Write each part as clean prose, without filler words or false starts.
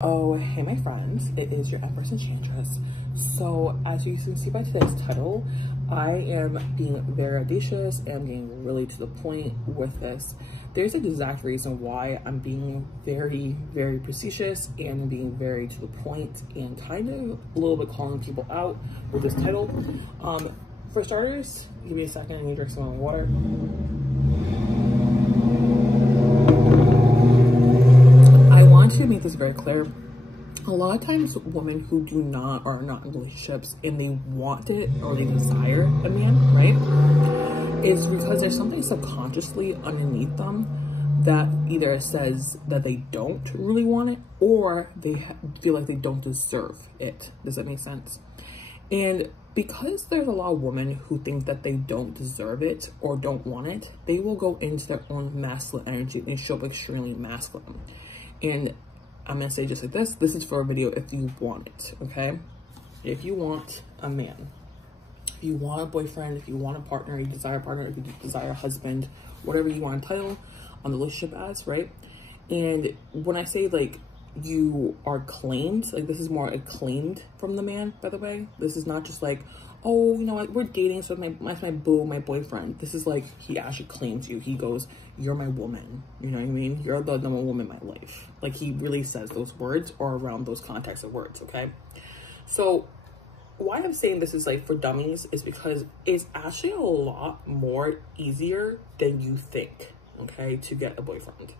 Oh, hey my friends, it is your Empress Enchantress. So as you can see by today's title, I am being very audacious and being really to the point with this. There's an exact reason why I'm being very facetious and being very to the point and kind of a little bit calling people out with this title. For starters, give me a second, I need to drink some of my water. I want to make this very clear. A lot of times women who do not or are not in relationships and they want it or they desire a man, right, is because there's something subconsciously underneath them that either says that they don't really want it or they feel like they don't deserve it. Does that make sense? And because there's a lot of women who think that they don't deserve it or don't want it, they will go into their own masculine energy and show up extremely masculine. And I'm gonna say just like this is for a video if you want it, okay? If you want a man, if you want a boyfriend, if you want a partner, you desire a partner, if you desire a husband, whatever you want to title on the relationship as, right? And when I say like you are claimed, like this is more acclaimed from the man, by the way. This is not just like, oh, you know what, we're dating, so my boo, my boyfriend. This is like, he actually claims you. He goes, you're my woman. You know what I mean? You're the number one woman in my life. Like, he really says those words or around those contexts of words, okay? So why I'm saying this is like for dummies is because it's actually a lot more easier than you think, okay, to get a boyfriend.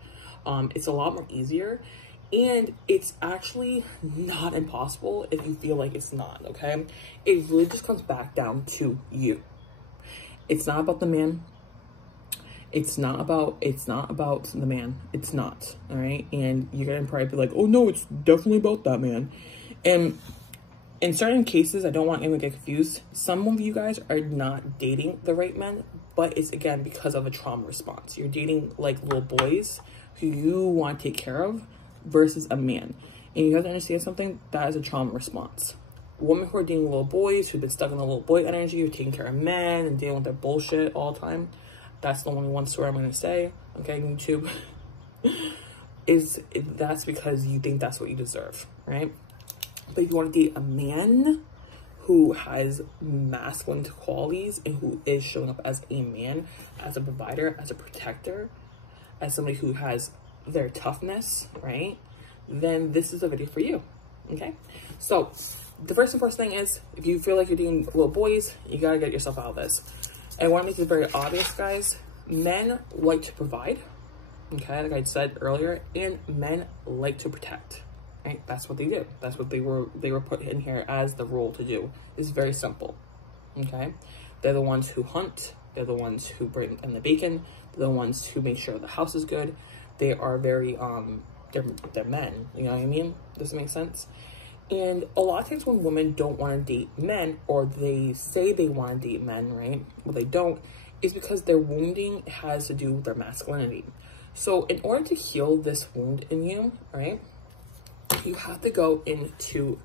It's a lot more easier. And it's actually not impossible if you feel like it's not, okay? It really just comes back down to you. It's not about the man. It's not about the man. It's not, all right? And you're gonna probably be like, oh no, it's definitely about that man. And in certain cases, I don't want anyone to get confused. Some of you guys are not dating the right men, but it's again because of a trauma response. You're dating like little boys who you want to take care of versus a man. And you have to understand something, that is a trauma response. Women who are dating little boys, who've been stuck in the little boy energy, who're taking care of men and dealing with their bullshit all the time, that's the only one story I'm going to say, okay, YouTube, that's because you think that's what you deserve, right? But if you want to date a man who has masculine qualities and who is showing up as a man, as a provider, as a protector, as somebody who has their toughness, right, then this is a video for you, okay? So the first and first thing is, if you feel like you're dating little boys, you gotta get yourself out of this. And I want to make it very obvious, guys. Men like to provide, okay, like I said earlier, and men like to protect, right? That's what they do. That's what they were put in here as the role to do. It's very simple, okay? They're the ones who hunt. They're the ones who bring in the bacon. They're the ones who make sure the house is good. They are very, they're men, you know what I mean? Does it make sense? And a lot of times when women don't want to date men, or they say they want to date men, right? Well, they don't, is because their wounding has to do with their masculinity. So in order to heal this wound in you, right, you have to go into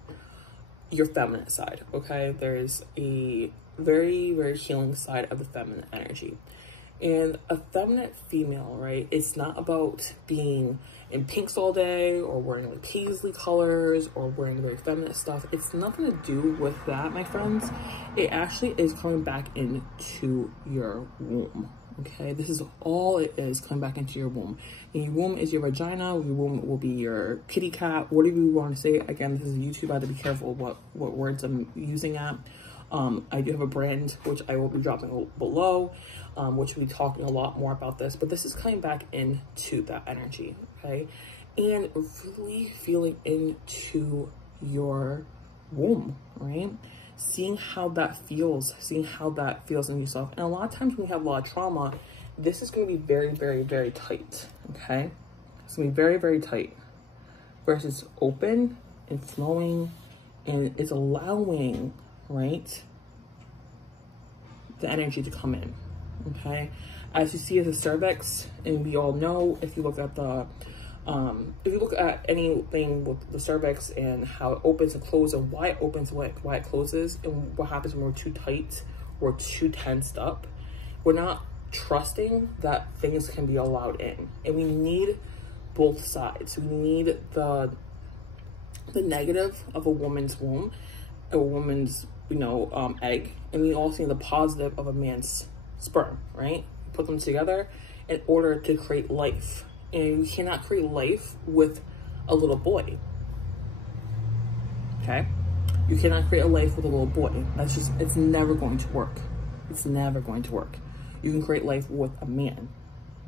your feminine side, okay? There's a very healing side of the feminine energy. And a feminine female, right, it's not about being in pinks all day or wearing like paisley colors or wearing very feminine stuff. It's nothing to do with that, my friends. It actually is coming back into your womb, okay? This is all it is, coming back into your womb. And your womb is your vagina. Your womb will be your kitty cat, whatever you want to say. Again, this is YouTube. I have to be careful what words I'm using at. I do have a brand, which I will be dropping below, which will be talking a lot more about this, but this is coming back into that energy, okay? And really feeling into your womb, right? Seeing how that feels in yourself. And a lot of times when we have a lot of trauma, this is going to be very tight, okay? It's going to be very tight versus open and flowing, and it's allowing, right, the energy to come in, okay? As you see as a cervix, and we all know, if you look at the if you look at anything with the cervix and how it opens and closes, and why it opens, why it closes, and what happens when we're too tight or too tensed up, we're not trusting that things can be allowed in. And we need both sides. We need the the negative of a woman's womb, a woman's, you know, egg, and we all see the positive of a man's sperm, right? Put them together in order to create life. And you cannot create life with a little boy. Okay? You cannot create a life with a little boy. That's just, it's never going to work. It's never going to work. You can create life with a man.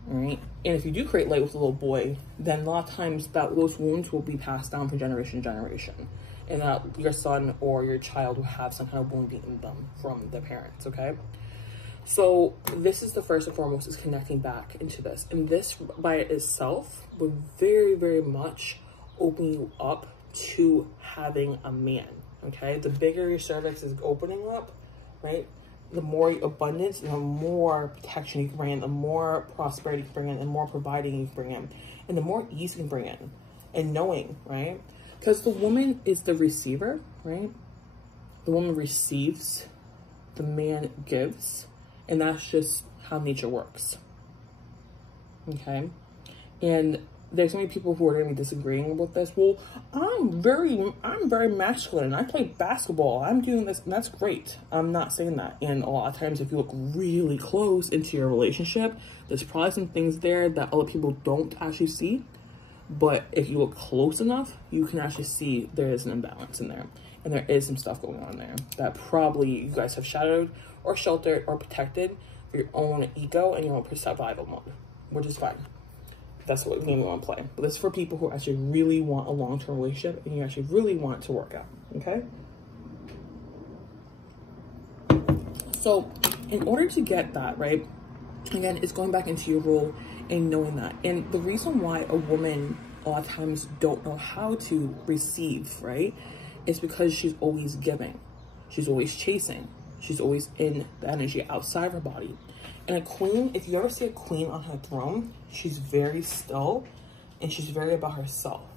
All right? And if you do create life with a little boy, then a lot of times those wounds will be passed down from generation to generation. And that your son or your child will have some kind of wound in them from their parents, okay? So this is the first and foremost, is connecting back into this. And this by itself will very, very much open you up to having a man, okay? The bigger your cervix is opening up, right? The more abundance and the more protection you can bring in, the more prosperity you can bring in, the more providing you can bring in, and the more ease you can bring in. And knowing, right? Because the woman is the receiver, right? The woman receives, the man gives, and that's just how nature works. Okay? And there's gonna be people who are gonna be disagreeing with this. Well, I'm very masculine. I play basketball. I'm doing this, and that's great. I'm not saying that. And a lot of times, if you look really close into your relationship, there's probably some things there that other people don't actually see. But if you look close enough, you can actually see there is an imbalance in there. And there is some stuff going on there that probably you guys have shadowed or sheltered or protected for your own ego and your own survival mode, which is fine. That's what game we want to play. But this is for people who actually really want a long-term relationship and you actually really want it to work out, okay? So in order to get that, right, again, it's going back into your role and knowing that. And the reason why a woman a lot of times don't know how to receive, right, is because she's always giving. She's always chasing. She's always in the energy outside of her body. And a queen, if you ever see a queen on her throne, she's very still and she's very about herself,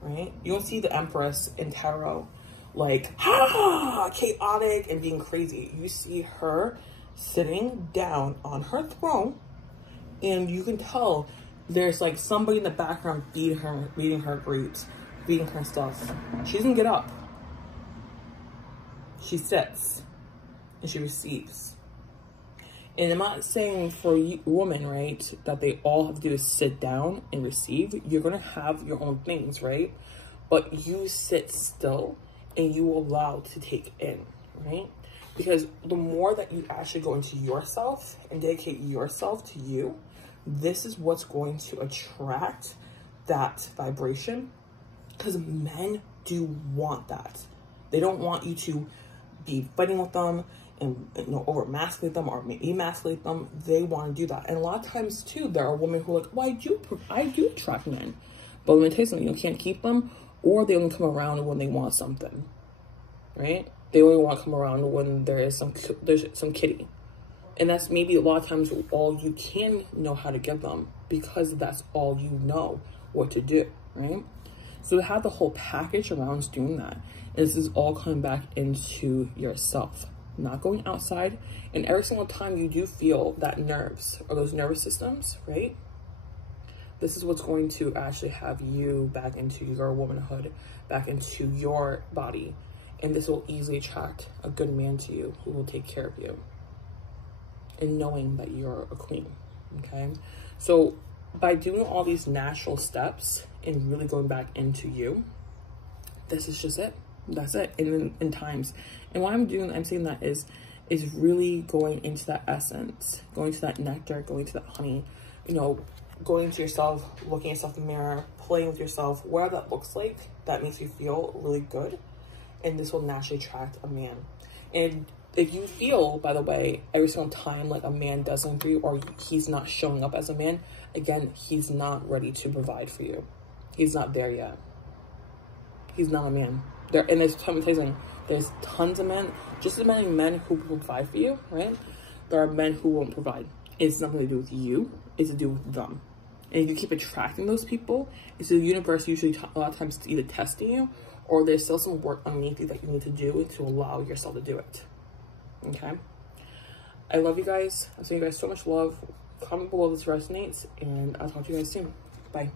right? You don't see the Empress in tarot like, chaotic and being crazy. You see her sitting down on her throne, and you can tell there's like somebody in the background feeding her grapes, feeding her stuff. She doesn't get up. She sits and she receives. And I'm not saying for you women, right, that they all have to do is sit down and receive. You're going to have your own things, right? But you sit still and you allow to take in, right? Because the more that you actually go into yourself and dedicate yourself to you, this is what's going to attract that vibration. Because men do want that. They don't want you to be fighting with them and, you know, over emasculate them or emasculate them. They want to do that. And a lot of times too, there are women who are like, well, I do attract men, but let me tell you something, you can't keep them, or they only come around when they want something, right? They only want to come around when there's some kitty. And that's maybe a lot of times all you can know how to give them, because that's all you know what to do, right? So to have the whole package around doing that, and this is all coming back into yourself, not going outside. And every single time you do feel that nerves or those nervous systems, right? This is what's going to actually have you back into your womanhood, back into your body. And this will easily attract a good man to you who will take care of you. And knowing that you're a queen, okay? So by doing all these natural steps and really going back into you, this is just it. That's it. In times. And what I'm doing, I'm saying that is really going into that essence, going to that nectar, going to that honey, you know, going to yourself, looking at yourself in the mirror, playing with yourself, whatever that looks like, that makes you feel really good. And this will naturally attract a man. And if you feel, by the way, every single time like a man doesn't agree or he's not showing up as a man, again, he's not ready to provide for you. He's not there yet. He's not a man. And there's tons of men, just as many men who provide for you, right? There are men who won't provide. It's nothing to do with you. It's to do with them. And if you keep attracting those people, it's the universe usually a lot of times either testing you, or there's still some work underneath you that you need to do to allow yourself to do it. Okay? I love you guys. I'm sending you guys so much love. Comment below if this resonates, and I'll talk to you guys soon. Bye.